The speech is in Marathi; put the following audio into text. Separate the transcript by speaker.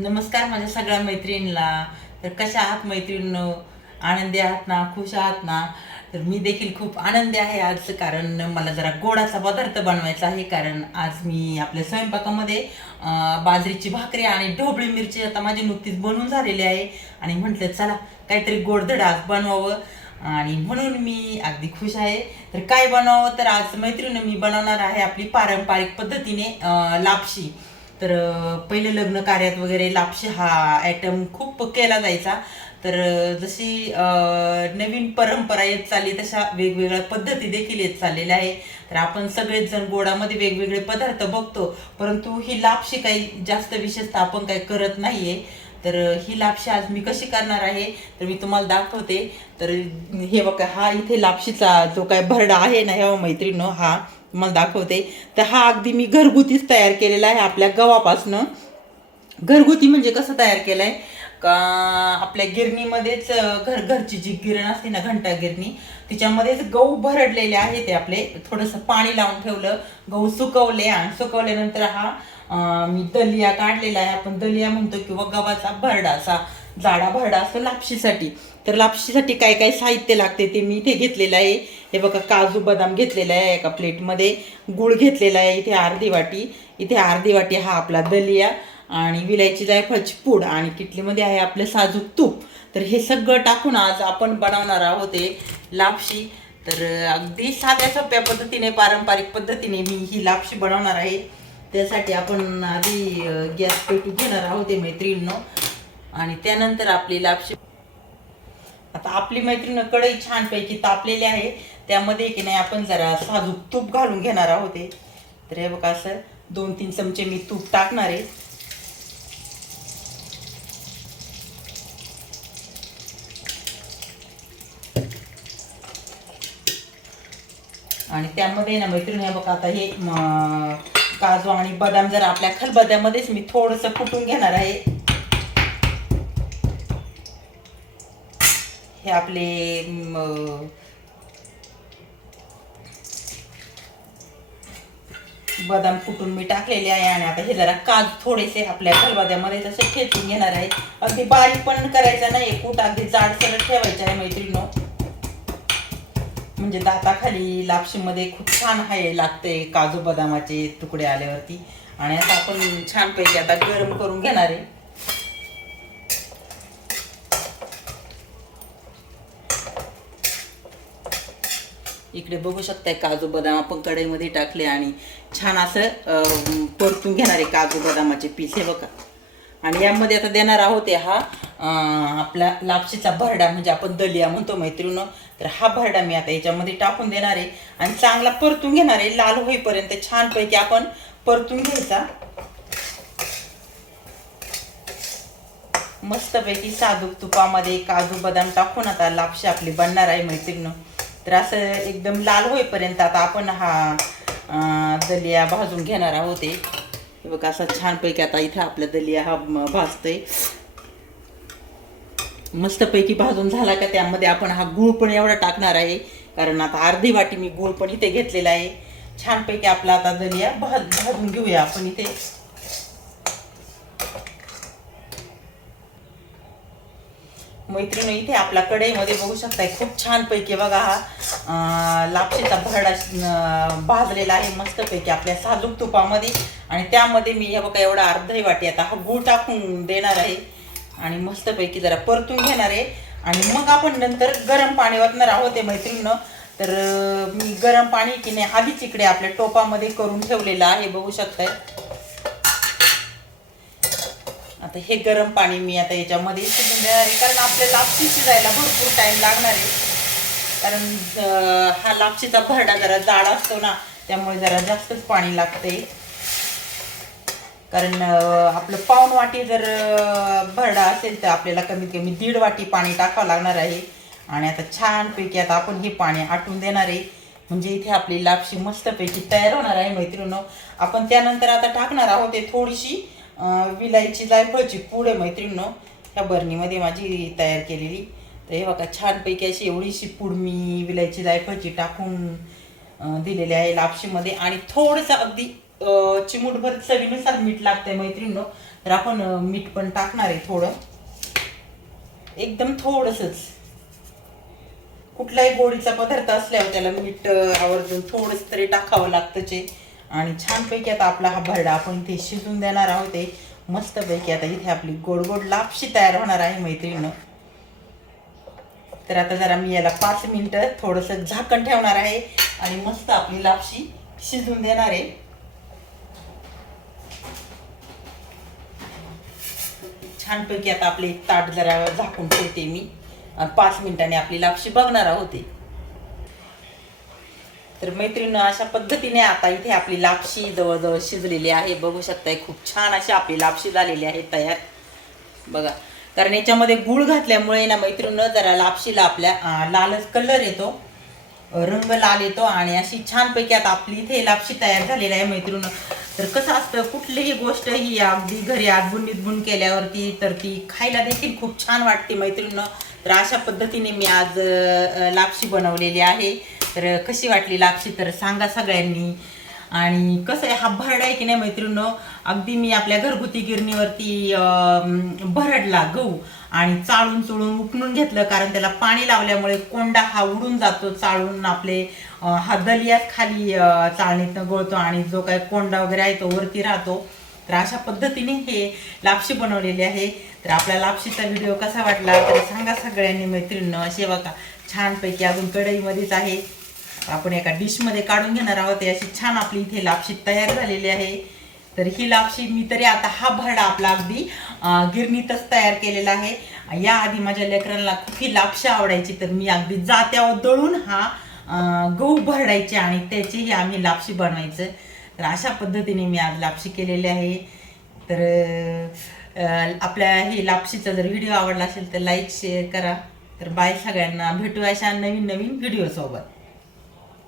Speaker 1: नमस्कार माझ्या सगळ्या मैत्रिणीला. तर कशा आहात मैत्रिणींनो? आनंदी आहात ना? खुश आहात ना? तर मी देखील खूप आनंदी आहे आज कारण मला जरा गोडाचा पदार्थ बनवायचा आहे. कारण आज मी आपल्या स्वयंपाकामध्ये बाजरीची भाकरी आणि ढोबळी मिरची आता माझी नुकतीच बनवून झालेली आहे. आणि म्हटलं चला काहीतरी गोडधड आज बनवावं. आणि म्हणून मी अगदी खुश आहे. तर काय बनवावं? तर आज मैत्रिणी मी बनवणार आहे आपली पारंपरिक पद्धतीने लापशी. तर पहिले लग्न कार्यात वगैरे लापशी हा आयटम खूप केला जायचा. तर जशी नवीन परंपरा येत चालली तशा वेगवेगळ्या पद्धती देखील येत चाललेल्या आहे. तर आपण सगळेच जण गोडामध्ये वेगवेगळे पदार्थ बघतो परंतु ही लापशी काही जास्त विशेषतः आपण काही करत नाहीये. तर ही लापशी आज मी कशी करणार आहे तर मी तुम्हाला दाखवते. तर हे बघा हा इथे लापशीचा जो काय भरडा आहे ना ह्या मैत्रिणो हा तुम्हाला दाखवते. तर हा अगदी मी घरगुतीच तयार केलेला आहे आपल्या गव्हापासनं. घरगुती म्हणजे कसं तयार केलंय? का आपल्या गिरणीमध्येच घर घरची जी गिरण असते ना घंटा गिरणी तिच्यामध्येच गहू भरडलेले आहे ते आपले. थोडंसं पाणी लावून ठेवलं गहू सुकवले आणि सुकवल्यानंतर हा मी दलिया काढलेला आहे. आपण दलिया म्हणतो किंवा गव्हाचा भरडा असा जाडा भरडा असतो लापशीसाठी. तर लापशीसाठी काय काय साहित्य लागते ते मी इथे घेतलेलं आहे. हे बघा काजू बदाम घेतलेला आहे एका प्लेटमध्ये गुळ घेतलेला आहे इथे अर्धी वाटी इथे अर्धी वाटी हा आपला दलिया आणि विलायची जायफळची पूड आणि किटलीमध्ये आहे आपलं साजूक तूप. तर हे सगळं टाकून आज आपण बनवणार आहोत हे लापशी. तर अगदी साध्या सोप्या पद्धतीने पारंपरिक पद्धतीने मी ही लापशी बनवणार आहे. त्यासाठी आपण आधी गॅस पेटू घेणार आहोत हे मैत्रिणींनो. आणि त्यानंतर आपली लापशी. आता आपली मैत्रीण कढई छानपैकी तापलेली आहे. त्यामध्ये की नाही आपण जरा साजूक तूप घालून घेणार आहोत तर हे बघा असं दोन तीन चमचे मी तूप टाकणार आहे. आणि त्यामध्ये ना मैत्रिणी हे बघा आता हे काजू आणि बदाम जर आपल्या खलबद्यामध्येच मी थोडंसं कुटून घेणार आहे. हे आपले बदाम कुटून मी टाकलेले आहे आणि आता हे जरा काजू थोडेसे आपल्या खलबद्यामध्ये तसे ठेचून घेणार आहे. अगदी बारीक पण करायचं नाही कूट अगदी जाडसर ठेवायचं आहे मैत्रिणीनो. म्हणजे दाताखाली लापशीमध्ये खूप छान आहे लागते काजू बदामाचे तुकडे आल्यावरती. आणि आता आपण छानपैकी आता गरम करून घेणार आहे. इकडे बघू शकताय काजू बदाम आपण कढईमध्ये टाकले आणि छान असं परतून घेणार आहे काजू बदामाचे पीस हे बघा. आणि यामध्ये आता देणार आहोत हा आपला लापशीचा भरडा म्हणजे आपण दलिया म्हणतो मैत्रिणीनं. तर हा भरडा मी आता याच्यामध्ये टाकून देणार आहे. आणि चांगला परतून घेणार आहे लाल होईपर्यंत छानपैकी आपण परतून घ्यायचा. मस्तपैकी साधू तुपामध्ये काजू बदाम टाकून आता लापशी आपली बनणार आहे मैत्रिणीनं. तर असं एकदम लाल होईपर्यंत आता आपण हा दलिया भाजून घेणार आहोत हे बघ बघा असा छानपैकी आता इथे आपला दलिया हा भाजतोय. मस्तपैकी भाजून झाला का त्यामध्ये आपण हा गूळ पण एवढा टाकणार आहे. कारण आता अर्धी वाटी मी गूळ पण इथे घेतलेला आहे. छानपैकी आपला आता दलिया भाज भाजून घेऊया आपण इथे. मैत्रिणी इथे आपल्या कढईमध्ये बघू शकताय खूप छान पैकी बघा हा लापशीचा भरडा भाजलेला आहे मस्तपैकी आपल्या साजूक तुपामध्ये आणि त्यामध्ये मी हे बघा एवढा अर्धही वाटी आता हा गूळ टाकून देणार आहे. आणि मस्तपैकी जरा परतून घेणार आहे. आणि मग आपण नंतर गरम पाणी वाचणार आहोत ते मैत्रिणीनं. तर मी गरम पाणी की नाही आधीच इकडे आपल्या टोपामध्ये करून ठेवलेलं आहे बघू शकताय. आता हे गरम पाणी मी आता याच्यामध्ये शिजून देणार आहे. कारण आपल्या लापशी शिजायला भरपूर टाइम लागणार आहे. कारण हा लापशीचा भरडा जरा जाड असतो ना त्यामुळे जरा जास्तच पाणी लागते कारण आपलं पाऊन वाटी जर भरडा असेल तर आपल्याला कमीत कमी दीड वाटी पाणी टाकावं लागणार आहे. आणि आता छानपैकी आता आपण हे पाणी आटून देणार आहे. म्हणजे इथे आपली लापशी मस्तपैकी तयार होणार आहे मैत्रिणीनो. आपण त्यानंतर आता टाकणार आहोत ते थोडीशी विलायची जायफळची पूड आहे मैत्रिणीनो ह्या बरणीमध्ये माझी तयार केलेली. तर हे बघा छानपैकी अशी एवढीशी पूड मी विलायची जायफळची टाकून दिलेली आहे लापशीमध्ये. आणि थोडंसं अगदी अं, चिमूटभर चवीनुसार मीठ लागतंय मैत्रिणीनो. तर आपण मीठ पण टाकणार आहे थोडं. एकदम थोडंसंच. कुठलाही गोडीचा पदार्थ असल्यावर त्याला मीठ आवर्जून थोडंसं तरी टाकावं लागतं जे आणि छानपैकी आता आपला हा भरडा आपण इथे शिजून देणार आहोत. ते मस्तपैकी आता इथे आपली गोड गोड लापशी तयार होणार आहे मैत्रिणीनं. तर आता जरा मी याला पाच मिनटं थोडंसं झाकण ठेवणार आहे आणि मस्त आपली लापशी शिजून देणार आहे. छानपैकी आता आपले ताट जरा झाकून ठेवते मी. पाच मिनिटांनी आपली लापशी बघणार आहोत तर मैत्रिणी अशा पद्धतीने आता इथे आपली लापशी जवळजवळ शिजलेली आहे. बघू शकताय खूप छान अशी आपली लापशी झालेली आहे तयार. बघा. कारण याच्यामध्ये गुळ घातल्यामुळे ना मैत्रिणी जरा लापशीला आपल्या लालच कलर येतो. रंग लाल येतो आणि अशी छानपैकी आता आपली इथे लापशी तयार झालेली आहे मैत्रिणी तर कसं असतं कुठलीही गोष्ट ही अगदी घरी आदबून निदबून केल्यावरती तर ती खायला देखील खूप छान वाटते मैत्रिणीनं. तर अशा पद्धतीने मी आज लापशी बनवलेली आहे. तर कशी वाटली लापशी? तर सांगा सगळ्यांनी. आणि कसं आहे हा भरड आहे की नाही मैत्रिणीनो? अगदी मी आपल्या घरगुती गिरणीवरती भरडला गहू आणि चाळून चुळून उकणून घेतलं कारण त्याला पाणी लावल्यामुळे कोंडा हा उडून जातो चाळून आपले हा दलियात खाली अं, चाळणीतनं गळतो आणि जो काही कोंडा वगैरे आहे तो वरती राहतो. तर अशा पद्धतीने हे लापशी बनवलेली आहे. तर आपल्या लापशीचा व्हिडिओ कसा वाटला? तर सांगा सगळ्यांनी मैत्रिणीनं असे बघा छानपैकी अजून कढईमध्येच आहे. आपण एका डिशमध्ये काढून घेणार आहोत. अशी छान आपली इथे लापशी तयार झालेली आहे. तर ही लापशी मी तरी आता हा भरडा आपला अगदी गिरणीतच तयार केलेला आहे. याआधी माझ्या लेकरांना खूप ही लापशी आवडायची तर मी अगदी जात्यावर दळून हा गहू भरडायचे आणि त्याचीही आम्ही लापशी बनवायचं. तर अशा पद्धतीने मी आज लापशी केलेली आहे. तर आपल्या हे लापशीचा जर व्हिडिओ आवडला असेल तर लाईक शेअर करा. तर बाय सगळ्यांना. भेटू अशा नवीन नवीन व्हिडिओसोबत